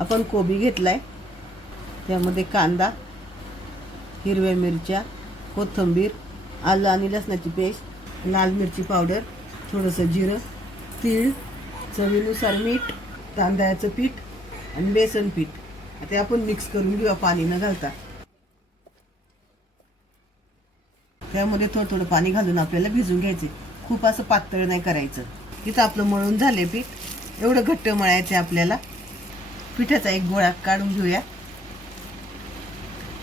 आपण कोबी घेतलाय, त्यामध्ये कांदा, हिरव्या मिरच्या, कोथिंबीर, आलं आणि लसणाची पेस्ट, लाल मिरची पावडर, थोडंसं जिरं, तीळ, चवीनुसार मीठ, तांदळाचं पीठ आणि बेसन पीठ. आता आपण मिक्स करून घेऊया पाणी न घालता. त्यामध्ये थोडं थोडं पाणी घालून आपल्याला भिजून घ्यायचे. खूप असं पातळ नाही करायचं. इथं आपलं मळून झाले पीठ. एवढं घट्ट मळायचं आपल्याला. पिठाचा एक गोळा काढून घेऊया.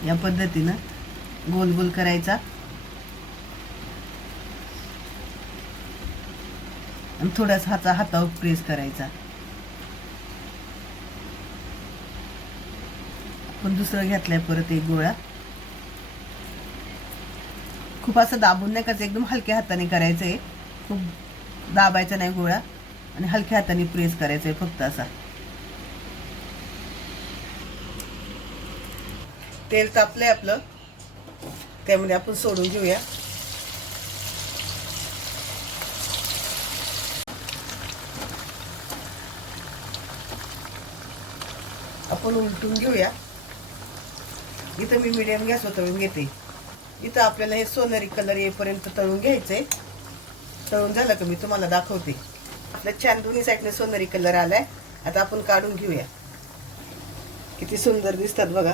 या पद्धतीनं गोल गोल करायचा आणि थोडासा हातावर प्रेस करायचा. आपण दुसरं घेतलाय परत एक गोळा. खूप असं दाबून नाही करायचं, एकदम हलक्या हाताने करायचं आहे. खूप दाबायचा नाही गोळा आणि हलक्या हाताने प्रेस करायचं आहे फक्त असा. तेल तापलंय आपलं, त्यामध्ये आपण सोडून घेऊया. आपण उलटून घेऊया. इथं मी मीडियम गॅसवर तळून घेते. इथं आपल्याला हे सोनेरी कलर येईपर्यंत तळून घ्यायचंय. तळून झालं का मी तुम्हाला दाखवते. आपल्या छान दोन्ही साईडने सोनेरी कलर आलाय. आता आपण काढून घेऊया. किती सुंदर दिसतात बघा.